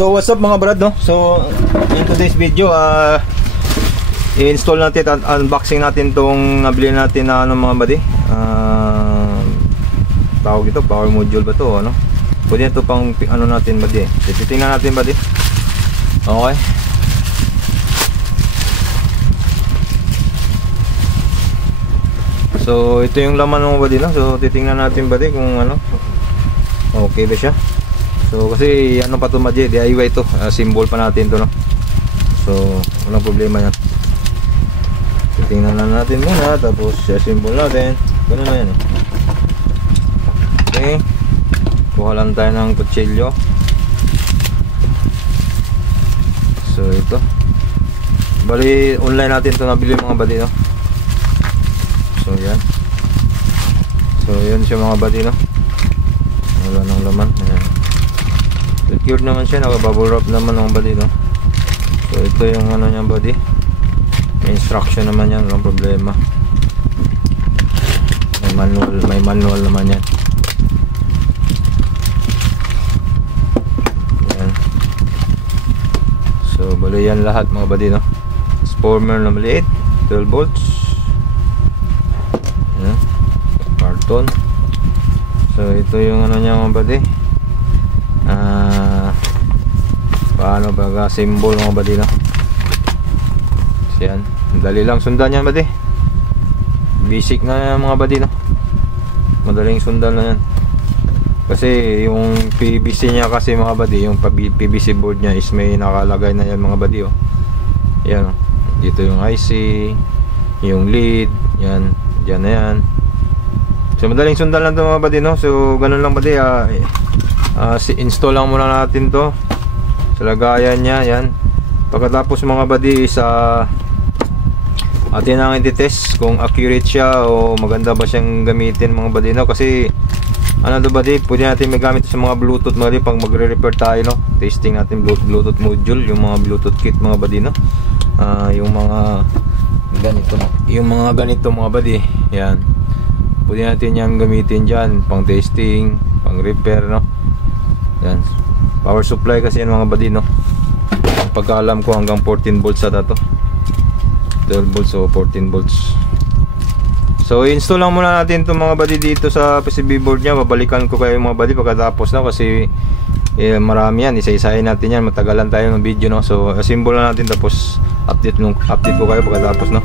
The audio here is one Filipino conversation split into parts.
So what's up mga brad, no? So in today's video, i-install natin at unboxing natin tong nabili natin na ano mga buddy. Tawag ito, power module ba to, ano? Pwede ito pang ano natin buddy. Titingnan natin buddy. Okay. So ito yung laman ng buddy, no? So titingnan natin buddy kung ano, okay ba siya. So kasi ano pa to buddy, DIY to, symbol pa natin to, no? So walang problema yan. Titingnan na natin muna, tapos symbol natin. Ganun na yan. Okay, kuha lang tayo ng kutsilyo. So ito, bali online natin to nabili mga buddy, no? So yan. So yan siya mga buddy, no? Wala nang laman. Ayan. Secured naman siya, naka-bubble wrap naman mga buddy, no? So ito yung ano niya buddy. May instruction naman yan, walang problema. May manual naman yan. Ayan. So bali yan lahat mga buddy, no? Transformer na maliit, 12 volts. Ayan. Karton. So ito yung ano niya mga buddy. Paano ba symbol mga buddy, no? So yan, dali lang sundan yan buddy. Basic na yan mga buddy, no? Madaling sundan na yan. Kasi yung PVC nya kasi mga buddy, yung PVC board nya is may nakalagay na yan mga buddy, oh. Yan, oh. Dito yung IC, yung lead, yan, dyan na yan. So madaling sundan lang to mga buddy, no? So ganun lang buddy, install lang muna natin to sa lagayan nya, yan. Pagkatapos mga buddy, atin ang i-test kung accurate siya o maganda ba siyang gamitin mga buddy, no? Kasi ano to buddy, pwede natin magamit sa mga bluetooth mga buddy pag magre-repair tayo, no? Testing natin bluetooth module, yung mga bluetooth kit mga buddy, no? Yung mga ganito, yung mga ganito mga buddy, yan. Pwede natin yan gamitin dyan pang testing, pang repair, no? Yan, power supply kasi yan mga buddy, no? Pagkaalam ko hanggang 14 volts ata to, 12 volts o 14 volts. So install lang muna natin itong mga buddy dito sa PCB board nya. Babalikan ko kayo mga buddy pagkatapos na, kasi marami yan, isa-isahin natin yan, matagalan tayo ng video, no? So assemble na natin, tapos update ko kayo pagkatapos, no?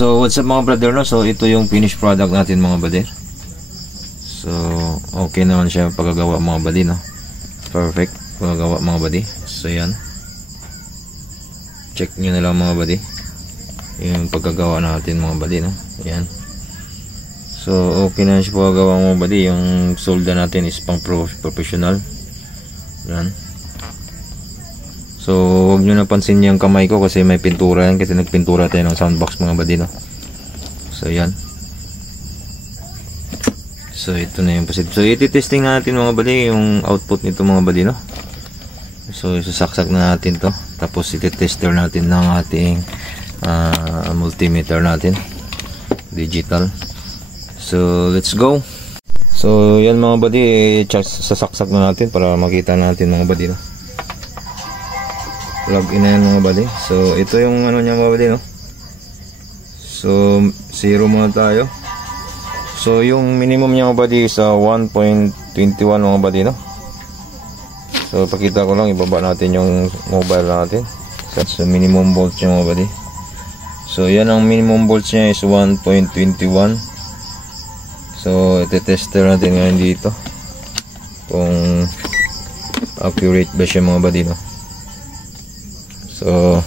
So what's up mga brother, no? So ito yung finished product natin mga brother. So okay naman siya pagkagawa mga buddy, no? Perfect pagkagawa mga buddy. So yan, check nyo na lang mga buddy yung pagkagawa natin mga buddy, no? Yan. So okay na siya pagkagawa mga buddy. Yung solder natin is pang professional. Yan. So huwag nyo napansin yung kamay ko kasi may pintura yan, kasi nagpintura tayo ng soundbox mga buddy, no? So yan. So ito na yung positive. So iti-testing natin mga buddy yung output nito mga buddy, no? So isasaksak na natin to. Tapos iti-tester natin ng ating multimeter natin, digital. So let's go. So yan mga buddy, sasaksak na natin para makita natin mga buddy, no? Plug in na yan mga buddy. So ito yung ano niya mga buddy, no? So 0 muna tayo. So yung minimum niya mga buddy sa 1.21 mga buddy, no? So pakita ko lang, ibaba natin yung mobile natin. So minimum volts niya mga buddy. So yan ang minimum volts niya is 1.21. So ite-tester natin ngayon dito kung accurate ba siya mga buddy, no? So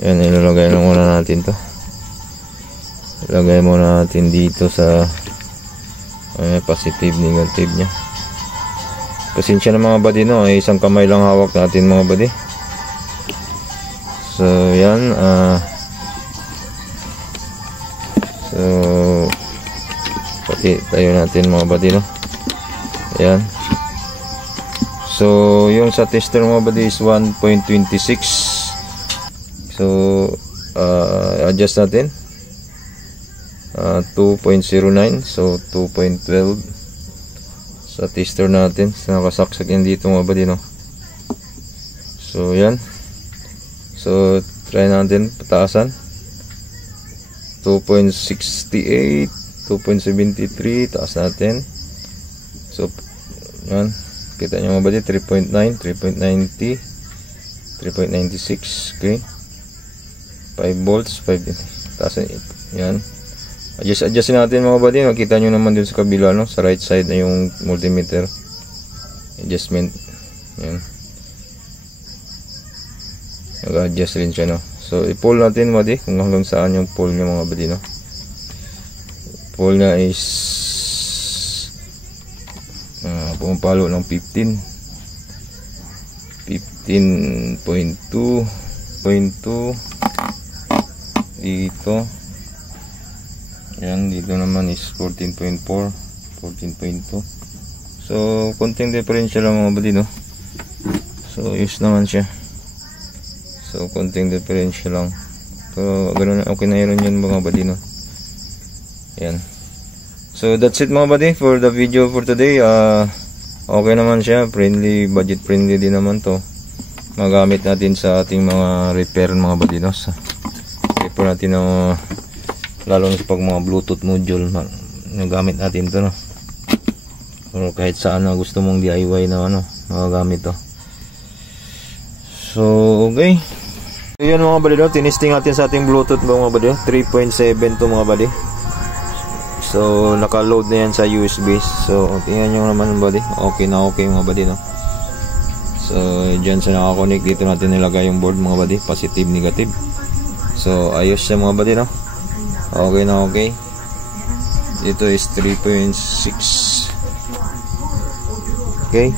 yan, ilalagay lang muna natin to. Ilagay muna natin dito sa positive negative nya. Pasensya na mga buddy, no? Ay isang kamay lang hawak natin mga buddy. So yan, so pati tayo natin mga buddy, no? Ayan. So yung sa tester mga buddy is 1.26. So adjust natin 2.09. so 2.12 sa tester natin. So nakasaksak yan dito mga buddy, no? So yan. So try natin pataasan 2.68, 2.73, taas natin. So yan, kita nyo mga buddy, 3.9, 3.90, 3.96. Okay, 5 volts, 5, taas yan. Adjust natin mga buddy. Makita nyo naman dun sa kabila, no? Sa right side na yung multimeter adjustment. Yan, nag-adjust rin siya, no? So i-pull natin mga buddy kung hanggang saan yung pull niya mga buddy, no? Pull niya is pumapalo ng 15.2 dito. Yan, dito naman is 14.4, 14.2. So konting differential lang mga buddy, no? So use naman siya. So konting differential lang. So ganoon, okay na yun mga buddy, no? Yan. So that's it mga buddy for the video for today. Okay naman siya, friendly, budget friendly din naman to. Magamit natin sa ating mga repair mga buddy, no? So, repair natin lalo na sa pag mga Bluetooth module, nagamit natin to, no? Or kahit saan na gusto mong DIY na magagamit to. So okay. So yun mga buddy, no? Tinisting natin sa ating Bluetooth mga buddy, 3.7 to mga buddy. So naka-load na yan sa USB. So tingnan nyo naman buddy, okay na okay mga buddy, no? So dyan sa nakakonect, dito natin nilagay yung board mga buddy, positive negative. So ayos siya mga buddy, no? Okay na okay. Dito is 3.6. Okay,